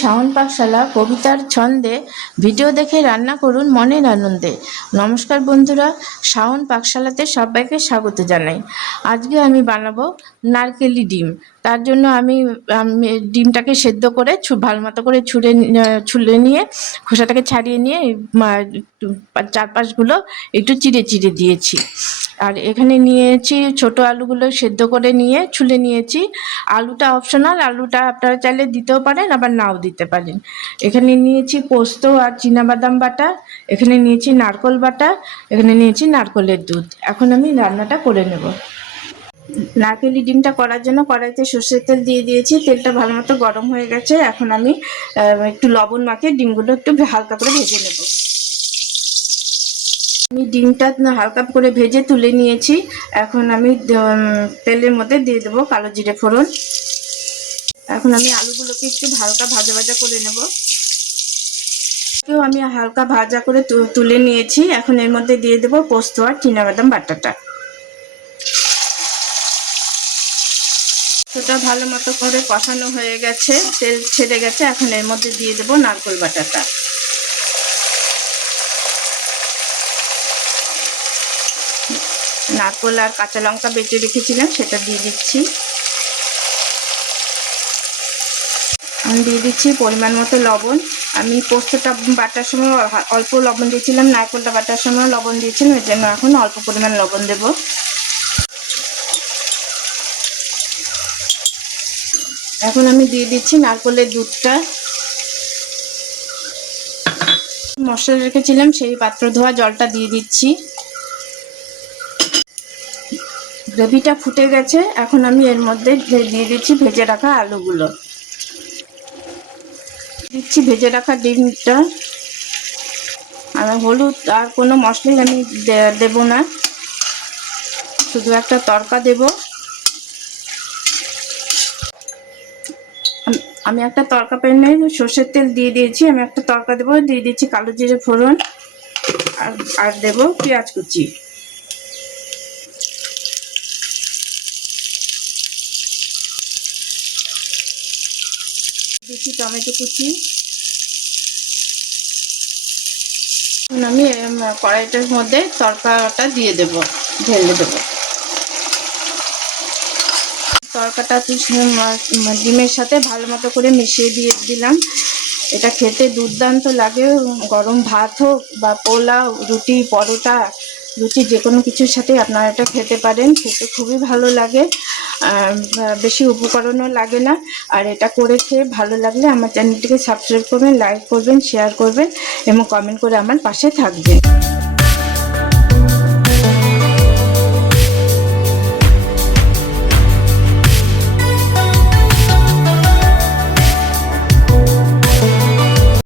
শাওন পাকশালা কবিতার ছন্দে ভিডিও দেখে রান্না করুন মনের আনন্দে। নমস্কার বন্ধুরা, শাওন পাকশালাতে সবাইকে স্বাগত জানাই। আজকে আমি বানাবো নারকেলি ডিম। তার জন্য আমি ডিমটাকে সেদ্ধ করে ভালো মতো করে ছুলে নিয়ে খোসাটাকে ছাড়িয়ে নিয়ে চারপাশগুলো একটু চিড়ে চিড়ে দিয়েছি। আর এখানে নিয়েছি ছোট আলুগুলো সেদ্ধ করে নিয়ে ছুলে নিয়েছি। আলুটা অপশনাল, আলুটা আপনারা চাইলে দিতেও পারেন আবার নাও দিতে পারেন। এখানে নিয়েছি পোস্ত আর চীনাবাদাম বাটা, এখানে নিয়েছি নারকোল বাটা, এখানে নিয়েছি নারকোলের দুধ। এখন আমি রান্নাটা করে নেব। নারকেলি ডিমটা করার জন্য কড়াইতে সর্ষের তেল দিয়ে দিয়েছি। তেলটা ভালো মতো গরম হয়ে গেছে। এখন আমি একটু লবণ মাখিয়ে ডিমগুলো একটু হালকা করে ভেজে নেব। আমি ডিমটা হালকা করে ভেজে তুলে নিয়েছি। এখন আমি তেলের মধ্যে দিয়ে দেবো কালো জিরে ফোড়ন। এখন আমি আলুগুলোকে একটু হালকা ভাজা ভাজা করে নেব। আমি হালকা ভাজা করে তুলে নিয়েছি। এখন এর মধ্যে দিয়ে দেবো পোস্ত আর চীনাবাদাম বাটাটা। পোস্তটা ভালো মতো করে কষানো হয়ে গেছে, তেল ছেড়ে গেছে। এখন এর মধ্যে দিয়ে দেবো নারকেল বাটাটা। নারকেল আর কাঁচা লঙ্কা বেটে রেখেছিলাম সেটা দিয়ে দিচ্ছি। আমি দিয়ে দিচ্ছি পরিমাণ মতো লবণ। আমি পোস্তটা বাটার সময় অল্প লবণ দিয়েছিলাম, নারকেলটা বাটার সময় লবণ দিয়েছিলাম, এর জন্য এখন অল্প পরিমাণ লবণ দেব। এখন আমি দিয়ে দিচ্ছি নারকেলের দুধটা। মশলা রেখেছিলাম সেই পাত্র ধোয়া জলটা দিয়ে দিচ্ছি। গ্রেভিটা ফুটে গেছে। এখন আমি এর মধ্যে দিয়ে দিচ্ছি ভেজে রাখা আলুগুলো, দিচ্ছি ভেজে রাখা ডিমটা। আর হলুদ আর কোনো মশলাই আমি দেব না, শুধু একটা তড়কা দেব। আমি একটা তড়কা প্যানে সর্ষের তেল দিয়ে দিয়েছি। আমি একটা তড়কা দেবো, দিয়ে দিচ্ছি কালো জিরে ফোড়ন আর দেব পেঁয়াজ কুচি। দিচ্ছি টমেটো কুচি। এখন আমি কড়াইটার মধ্যে তড়কাটা দিয়ে দেব, ঢেলে দেব। তড়কাটা ডিমের সাথে ভালো মতো করে মিশিয়ে দিয়ে দিলাম। এটা খেতে দুর্দান্ত লাগে। গরম ভাত হোক বা পোলাও, রুটি, পরোটা, রুটি যে কোনো কিছুর সাথে আপনারা এটা খেতে পারেন। খেতে খুবই ভালো লাগে, বেশি উপকরণও লাগে না। আর এটা করে খেয়ে ভালো লাগলে আমার চ্যানেলটিকে সাবস্ক্রাইব করবেন, লাইক করবেন, শেয়ার করবেন এবং কমেন্ট করে আমার পাশে থাকবেন।